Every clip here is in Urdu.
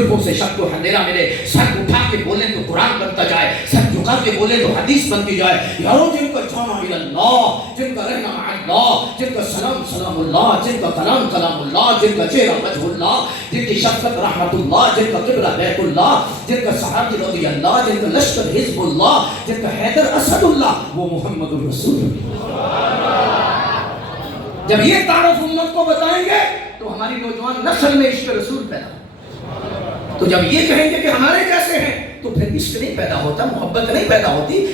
زلفوں سے شک کو اندھیرا ملے، سر اٹھا کے بولیں تو قرآن بنتا جائے، سر جھکا کے بولیں تو حدیث بنتی جائے۔ یارو جن کا جانا اللہ، جن کا رہنا مع اللہ، جن کا سلام سلام اللہ، جن کا کلام کلام اللہ، جن کا چہرہ وجہ اللہ، جن کی شفقت رحمت اللہ، جن کا قبلہ بیت اللہ، جن کا صحابی رضی اللہ، جن کا لشکر حزب اللہ، جن کا حیدر اسد اللہ، وہ محمد الرسول اللہ۔ جب یہ تعارف امت کو بتائیں گے تو ہماری نوجوان نسل میں عشق رسول پیدا ہوگا۔ تو جب یہ کہیں گے کہ ہمارے کیسے ہیں تو پھر عشق نہیں پیدا ہوتا، محبت نہیں پیدا ہوتی۔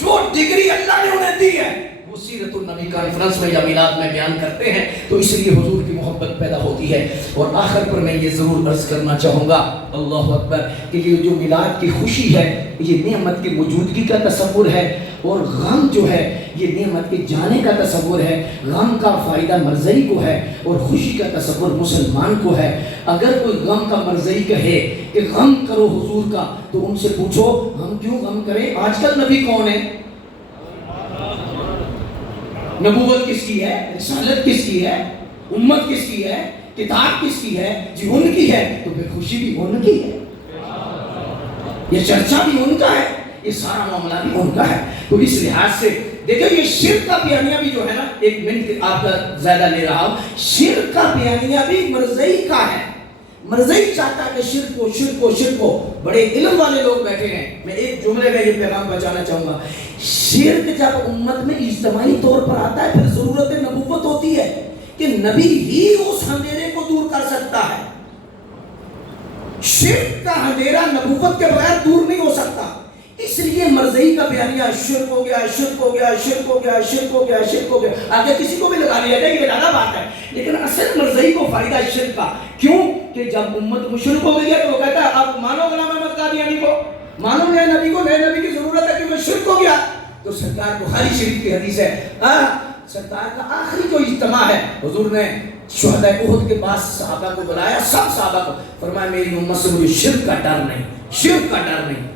جو ڈگری اللہ نے انہیں دی ہے وہ سیرت النبی کانفرنس میں یا میلاد میں بیان کرتے ہیں، تو اس لیے حضور کی محبت پیدا ہوتی ہے۔ اور آخر پر میں یہ ضرور عرض کرنا چاہوں گا، اللہ اکبر، کہ یہ جو میلاد کی خوشی ہے یہ نعمت کی موجودگی کا تصور ہے، اور غم جو ہے یہ نعمت کے جانے کا تصور ہے۔ غم کا فائدہ مرزئی کو ہے اور خوشی کا تصور مسلمان کو ہے۔ اگر کوئی غم کا مرزئی کہے کہ غم کرو حضور کا، تو ان سے پوچھو ہم کیوں غم کریں؟ آج کل نبی کون ہے؟ نبوت کس کی ہے؟ رسالت کس کی ہے؟ امت کس کی ہے؟ کتاب کس کی ہے؟ جی ان کی ہے، تو پھر خوشی بھی ان کی ہے، یہ چرچا بھی ان کا ہے، یہ سارا معاملہ بھی ان کا ہے۔ تو اس لحاظ سے دیکھیں یہ شرک کا بیانیہ بھی جو ہے نا، ایک منٹ آپ کا زیادہ لے رہا ہوں، شرک کا بیانیہ بھی مرزئی کا ہے۔ مرزئی چاہتا ہے کہ شرک کو شرک کو شرک کو، بڑے علم والے لوگ بیٹھے ہیں، میں ایک جملے میں یہ پیغام پہنچانا چاہوں گا، شرک جب امت میں اجتماعی طور پر آتا ہے پھر ضرورت نبوت ہوتی ہے کہ نبی ہی اس اندھیرے کو دور کر سکتا ہے۔ شرک کا اندھیرا نبوت کے بغیر دور نہیں ہو سکتا۔ اس لیے مرزئی کا بیانیہ شرک ہو گیا، شرک ہو گیا، شرک ہو گیا، شرک ہو گیا، شرک ہو گیا، آگے کسی کو بھی لگا لیا جائے، یہ زیادہ بات ہے، لیکن اصل مرزئی کو فائدہ شرک کا۔ کیوں کہ جب امت مشرک ہو گئی ہے تو وہ کہتا ہے اب مانو غلام احمد قادیانی کو، مانو نئے نبی کو، نئے نبی کی ضرورت ہے کیونکہ شرک ہو گیا۔ تو سرکار بخاری شریف کی حدیث ہے، سرکار کا آخری جو اجتماع ہے، حضور نے شہداء احد کے پاس صحابہ کو بلایا، سب صحابہ کو، فرمایا میری امت سے مجھے شرک کا ڈر نہیں، شرک کا ڈر نہیں۔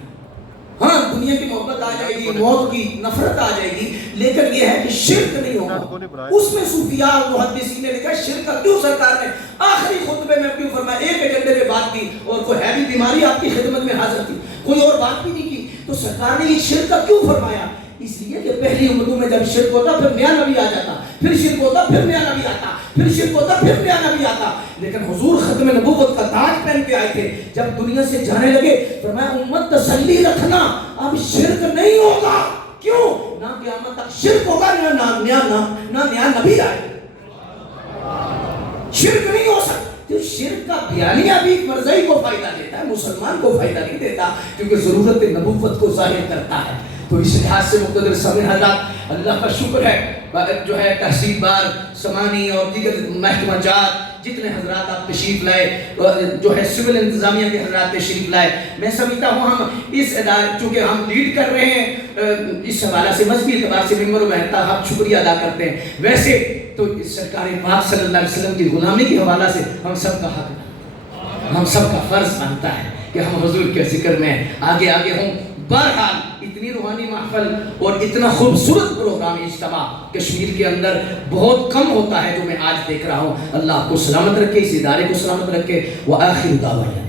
ہاں دنیا کی محبت آ جائے گی، موت کی نفرت آ جائے گی، لیکن یہ ہے کہ شرک نہیں ہوگا۔ اس میں صوفیاء اور محدثین نے لکھا شرک کا کیوں سرکار نے آخری خطبے میں کیوں فرمایا، ایک ایجنڈے پہ بات کی اور کوئی ہیوی بیماری آپ کی خدمت میں حاضر تھی، کوئی اور بات بھی نہیں کی، تو سرکار نے یہ شرک کا کیوں فرمایا؟ اس لیے کہ پہلی امتوں میں جب شرک ہوتا پھر نیا نبی آ جاتا، پھر شرک ہوتا پھر نیا نبی آتا، پھر شرک ہوتا پھر نیا نبی آتا، لیکن حضور ختم نبوت کا تاج پہن کے آئے تھے، جب دنیا سے جانے لگے فرمایا امت تسلی رکھنا اب شرک نہیں ہوگا۔ کیوں؟ نہ قیامت تک شرک ہوگا، نہ نیا نبی آئے، شرک نہیں ہو سکتا۔ تو شرک کا بیانیہ بھی مرزئی کو فائدہ دیتا ہے، مسلمان کو فائدہ نہیں دیتا، کیونکہ ضرورت نبوت کو ظاہر کرتا ہے۔ تو اس لحاظ سے مقتدر سامعین حضرات، اللہ کا شکر ہے جو ہے تحصیل بار سمانی اور دیگر محکمہ جات جتنے حضرات آپ تشریف لائے، جو ہے سول انتظامیہ کے حضرات تشریف لائے، میں سمجھتا ہوں ہم اس ادارے چونکہ ہم لیڈ کر رہے ہیں، اس حوالہ سے مذہبی اعتبار سے ممبر و مہتا ہم شکریہ ادا کرتے ہیں۔ ویسے تو سرکار پاک صلی اللہ علیہ وسلم کی غلامی کے حوالہ سے ہم سب کا حق ہے، ہم سب کا فرض بنتا ہے کہ ہم حضور کے ذکر میں آگے آگے ہوں۔ بہرحال اتنی روحانی محفل اور اتنا خوبصورت پروگرام اجتماع کشمیر کے اندر بہت کم ہوتا ہے جو میں آج دیکھ رہا ہوں۔ اللہ آپ کو سلامت رکھے، اس ادارے کو سلامت رکھے۔ وآخر دعوانا